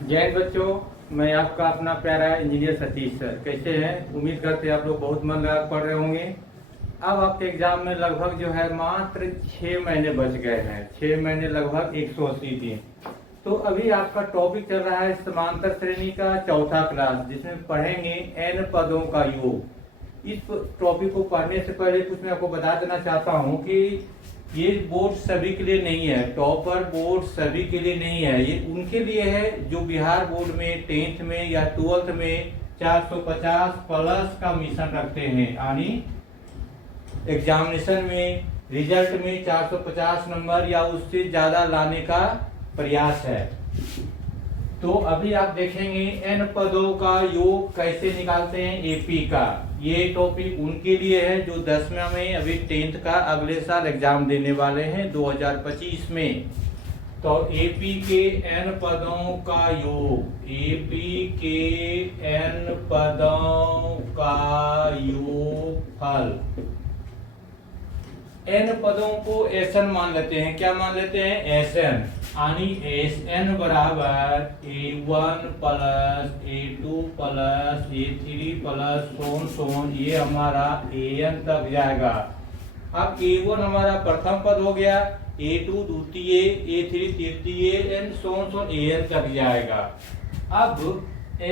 जय हिंद बच्चों, मैं आपका अपना प्यारा इंजीनियर सतीश सर। कैसे हैं? उम्मीद करते हैं आप लोग बहुत मन लगा पढ़ रहे होंगे। अब आपके एग्जाम में लगभग जो है मात्र 6 महीने बच गए हैं। 6 महीने लगभग 180 दिन। तो अभी आपका टॉपिक चल रहा है समांतर श्रेणी का चौथा क्लास, जिसमें पढ़ेंगे n पदों का योग। इस टॉपिक को पढ़ने से पहले कुछ मैं आपको बता देना चाहता हूँ कि ये बोर्ड सभी के लिए नहीं है। टॉपर बोर्ड सभी के लिए नहीं है। ये उनके लिए है जो बिहार बोर्ड में 10th में या 12th में 450 प्लस का मिशन रखते हैं, यानी एग्जामिनेशन में रिजल्ट में 450 नंबर या उससे ज्यादा लाने का प्रयास है। तो अभी आप देखेंगे n पदों का योग कैसे निकालते हैं एपी का। ये टॉपिक उनके लिए है जो 10वीं में अभी 10th का अगले साल एग्जाम देने वाले हैं 2025 में। तो एपी के n पदों का योग, एपी के n पदों का योगफल। n पदों को Sn मान लेते हैं। क्या मान लेते हैं? Sn, यानी Sn बराबर A1 plus A2 plus A3 plus so on so on, ये हमारा An तक जाएगा। अब A1 हमारा प्रथम पद हो गया, A2 द्वितीय, A3 तृतीय, एन सोन सोन An तक जाएगा। अब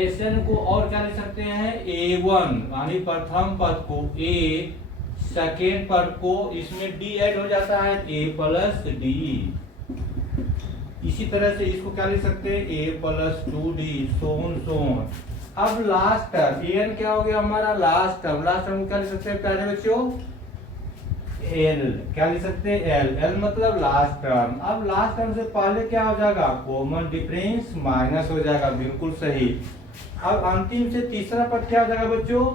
Sn को और क्या लिख सकते हैं? A1 यानी प्रथम पद को A, सेकेंड पद को इसमें D ऐड हो जाता है, A प्लस D। इसी तरह से इसको क्या लिख सकते हैं? A प्लस 2D सोन सोन। अब लास्ट टर्म An क्या हो गया हमारा? Last term. लास्ट टर्म क्या लिख सकते हैं प्यारे बच्चों? L। क्या लिख सकते हैं? L। L मतलब लास्ट टर्म। अब लास्ट टर्म से पहले क्या हो जाएगा? कॉमन डिफरेंस माइनस हो जाएगा। बिल्कुल सही। अब अंतिम से तीसरा पद क्या हो जाएगा बच्चों?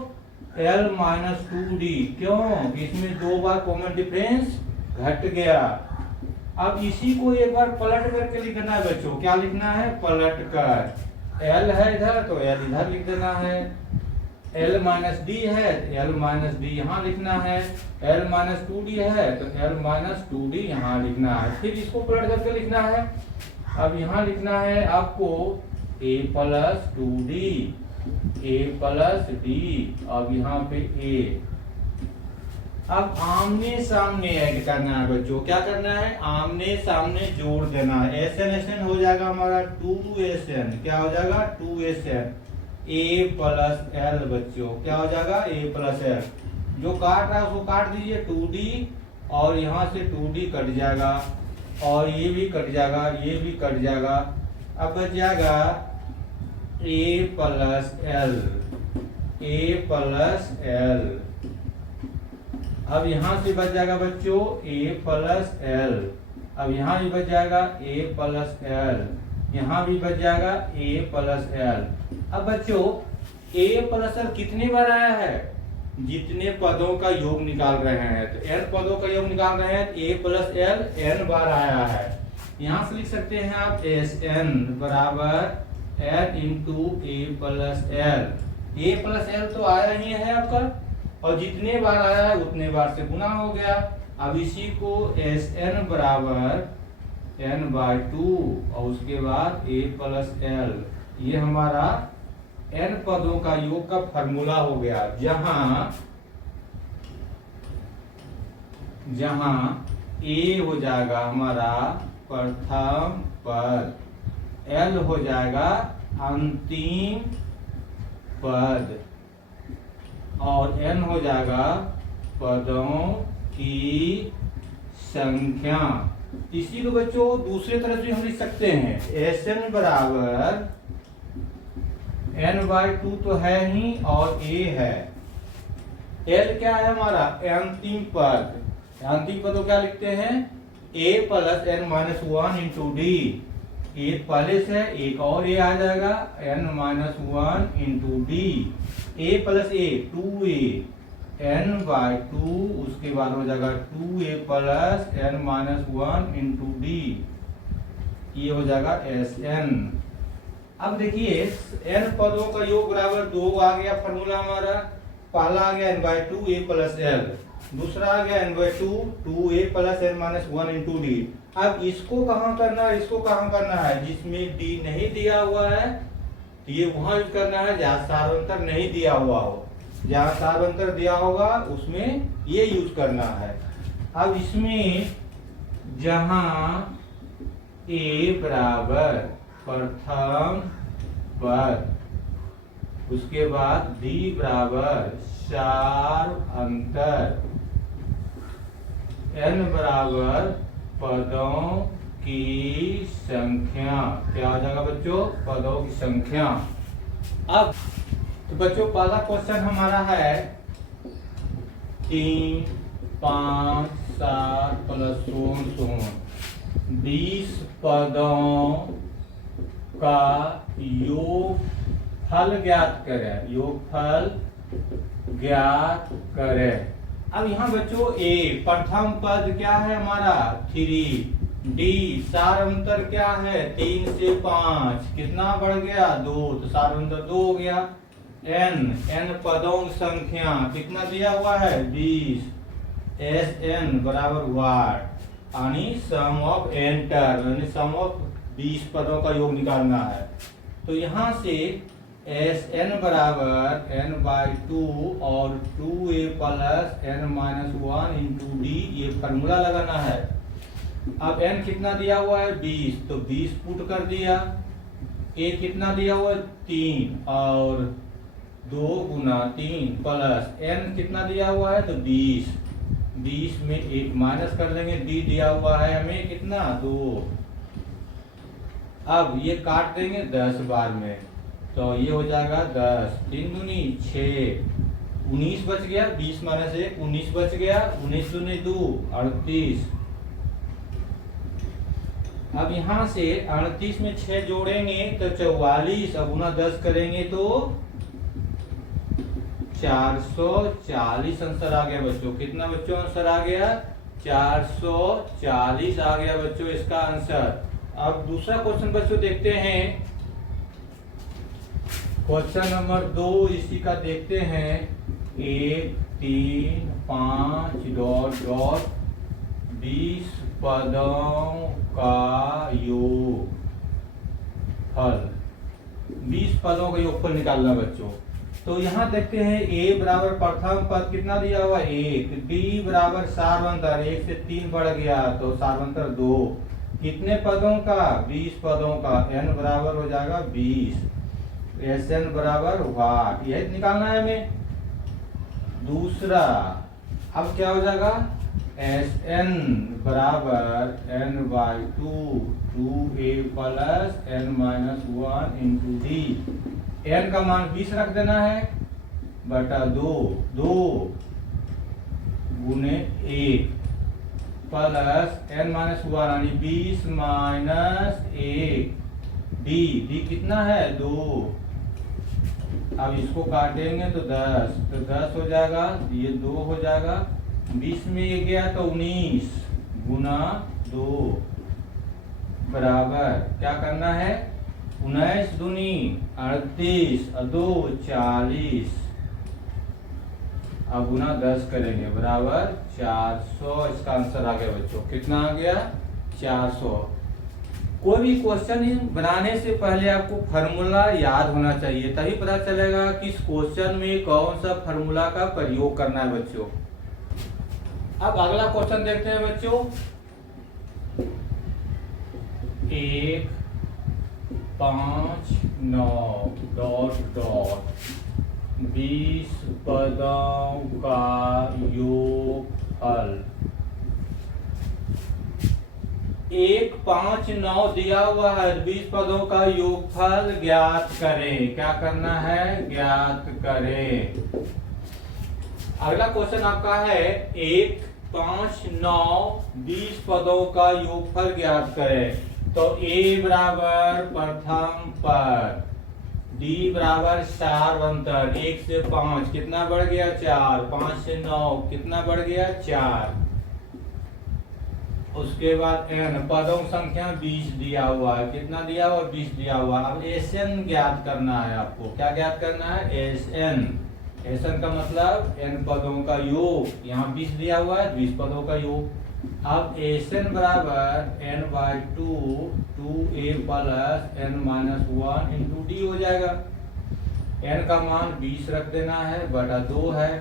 L minus 2D। क्यों? इसमें 2 बार कॉमन डिफरेंस घट गया। अब इसी को एक बार पलट करके लिखना है बच्चों। क्या लिखना है? पलट कर। L है इधर तो L इधर लिख देना है। L माइनस D है, L माइनस D यहाँ लिखना है। L माइनस 2D है तो L माइनस 2D यहाँ लिखना है। फिर इसको पलट करके लिखना है। अब यहाँ लिखना है आपको A plus 2D, A plus D, अब यहाँ पे A। अब आमने सामने ऐड करना है बच्चों। क्या करना है? आमने सामने जोड़ देना है। SN हो जाएगा हमारा 2SN। क्या हो जाएगा? 2SN। A प्लस L बच्चों क्या हो जाएगा? A plus L। जो काट रहा है उसको काट दीजिए 2D, और यहाँ से 2D कट जाएगा, और ये भी कट जाएगा, ये भी कट जाएगा। अब बच जाएगा A plus L, A plus L। अब यहाँ से बच जाएगा बच्चों A प्लस L। अब यहाँ भी बच जाएगा A प्लस L, यहाँ भी बच जाएगा A प्लस L। अब बच्चों A प्लस L कितनी बार आया है? जितने पदों का योग निकाल रहे हैं। तो n पदों का योग निकाल रहे हैं, A प्लस L n बार आया है। यहाँ से लिख सकते हैं आप Sn बराबर n into A plus L। A plus L तो आया ही है आपका, और जितने बार आया है उतने बार से गुना हो गया। अब इसी को Sn बराबर n/2 और उसके बाद A प्लस L, ये हमारा n पदों का योग का फॉर्मूला हो गया। जहां A हो जाएगा हमारा प्रथम पद, L हो जाएगा अंतिम पद, और n हो जाएगा पदों की संख्या। इसी को बच्चों दूसरे तरह से हम लिख सकते हैं Sn बराबर n/2 तो है ही, और A है। L क्या है हमारा? अंतिम पद। अंतिम पद को क्या लिखते हैं? A plus n minus 1 into D। एक पहले से एक और A आ जाएगा, n minus 1 into D। A plus A 2A, n/2, उसके बाद हो जाएगा 2A plus n minus 1 into D। ये हो जाएगा Sn। अब देखिए n पदों का योग बराबर 2 आ गया फॉर्मूला हमारा। पहला आ गया n/2 A प्लस L, दूसरा आ गया n/2 2A plus n minus 1 into D, अब इसको कहाँ करना है, इसको कहाँ करना है, जिसमें डी नहीं दिया हुआ है तो ये वहां यूज करना है जहाँ सार्वंतर नहीं दिया हुआ हो। जहाँ सार्वंतर दिया होगा उसमें ये यूज करना है। अब इसमें जहाँ ए बराबर प्रथम पद, उसके बाद डी बराबर सार्वंतर, एन बराबर पदों की संख्या, क्या हो जाएगा बच्चों, पदों की संख्या। अब तो बच्चों पहला क्वेश्चन हमारा है 3, 5, 7 प्लस 20 पदों का योगफल ज्ञात करें, योगफल ज्ञात करें। अब यहाँ बच्चों ए प्रथम पद क्या है हमारा 3, डी सार्वंतर क्या है 3 से 5, कितना बढ़ गया 2, तो सार्वंतर 2 हो गया। एन पदों की संख्या कितना दिया हुआ है 20, एस एन बराबर वाट, यानी सम ऑफ एन टर्म, यानी सम ऑफ 20 पदों का योग निकालना है। तो यहाँ से एस एन बराबर एन बाई 2 और 2a plus N minus 1 into D, ये फॉर्मूला लगाना है। अब n कितना दिया हुआ है 20, तो 20 पुट कर दिया। a कितना दिया हुआ है 3 और 2 गुना 3 प्लस n कितना दिया हुआ है तो 20, 20 में 1 माइनस कर लेंगे, d दिया हुआ है हमें कितना 2। अब ये काट देंगे 10 बार में, तो ये हो जाएगा 10, 3 दूनी 6, 19 बच गया, 20 माइनस 1 19 बच गया, 19 दूनी 2 38। अब यहाँ से 38 में 6 जोड़ेंगे तो 44, अब गुना 10 करेंगे तो 440 आंसर आ गया बच्चों। कितना बच्चों आंसर आ गया 440 आ गया बच्चों इसका आंसर। अब दूसरा क्वेश्चन बच्चों देखते हैं, क्वेश्चन नंबर 2 इसी का देखते हैं। 1, 3, 5 डॉट डॉट 20 पदों का योगफल, 20 पदों का योगफल निकालना बच्चों। तो यहाँ देखते हैं a बराबर प्रथम पद कितना दिया हुआ 1, d बराबर सार्वंतर 1 से 3 बढ़ गया तो सार्वंतर 2, कितने पदों का 20 पदों का, n बराबर हो जाएगा 20, Sn बराबर वाट, यही निकालना है हमें। दूसरा अब क्या हो जाएगा Sn बराबर n by 2, 2a plus n minus 1 into D, n का मान 20 रख देना है बटा 2, 2 गुने 1 प्लस n माइनस 1 यानी 20 माइनस 1, डी कितना है 2। अब इसको काटेंगे तो 10, तो 10 हो जाएगा, ये 2 हो जाएगा, 20 में ये गया तो 19 गुना 2 बराबर क्या करना है 19 दूनी 38 और 2 40, अब गुना 10 करेंगे बराबर 400, इसका आंसर आ गया बच्चों। कितना आ गया 400। कोई भी क्वेश्चन बनाने से पहले आपको फार्मूला याद होना चाहिए, तभी पता चलेगा कि इस क्वेश्चन में कौन सा फार्मूला का प्रयोग करना है बच्चों। अब अगला क्वेश्चन देखते हैं बच्चों। 1, 5, 9 डॉट डॉट 20 पदों का योगफल, 1, 5, 9 दिया हुआ है, 20 पदों का योगफल ज्ञात करें। क्या करना है ज्ञात करें। अगला क्वेश्चन आपका है 1, 5, 9 20 पदों का योगफल ज्ञात करें। तो a बराबर प्रथम पद, d बराबर सार्वंतर 1 से 5 कितना बढ़ गया 4, 5 से 9 कितना बढ़ गया 4, उसके बाद n पदों की संख्या 20 दिया हुआ है, कितना दिया हुआ 20 दिया हुआ। अब Sn ज्ञात करना है आपको। क्या ज्ञात करना है Sn, Sn का मतलब n पदों का योग, यहाँ 20 दिया हुआ है 20 पदों का योग। अब एन बराबर N by two A plus N minus one into D हो जाएगा। एन का मान 20 रख देना है, बटा 2 है,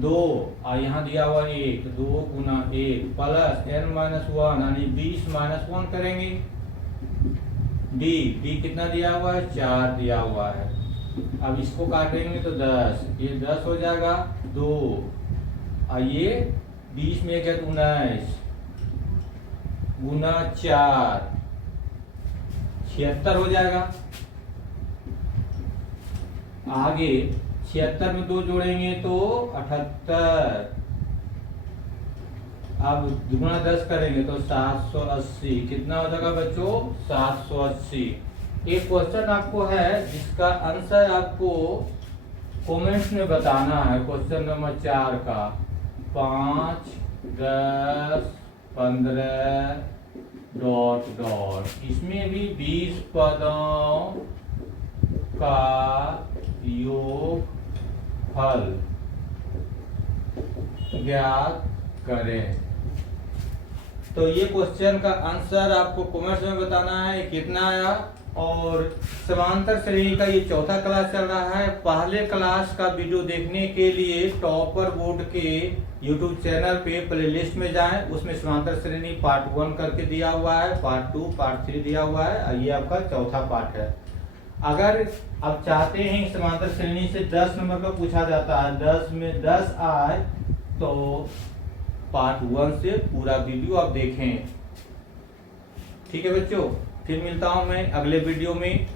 2 और यहाँ दिया हुआ 1, 2 गुना 1 प्लस एन माइनस वन यानी 20 माइनस 1 करेंगे। डी कितना दिया हुआ है, 4 दिया हुआ है। अब इसको काटेंगे तो 10, ये 10 हो जाएगा, 2 और ये 20 में 19 गुना 4 76 हो जाएगा। आगे 76 में 2 जोड़ेंगे तो 78। अब दुगुना 10 करेंगे तो 780। कितना हो जाएगा बच्चों, 780। एक क्वेश्चन आपको है जिसका आंसर आपको कमेंट्स में बताना है। क्वेश्चन नंबर 4 का 5, 10, 15 डॉट डॉट, इसमें भी 20 पदों का योगफल ज्ञात करें। तो ये क्वेश्चन का आंसर आपको कमेंट्स में बताना है कितना आया। और समांतर श्रेणी का ये चौथा क्लास चल रहा है। पहले क्लास का वीडियो देखने के लिए टॉपर बोर्ड के YouTube चैनल पे प्लेलिस्ट में जाएं, उसमें समांतर श्रेणी पार्ट 1 करके दिया हुआ है, पार्ट 2 पार्ट 3 दिया हुआ है, ये आपका चौथा पार्ट है। अगर आप चाहते हैं समांतर श्रेणी से 10 नंबर का पूछा जाता है, 10 में 10 आए, तो पार्ट 1 से पूरा वीडियो आप देखें। ठीक है बच्चों, फिर मिलता हूं मैं अगले वीडियो में।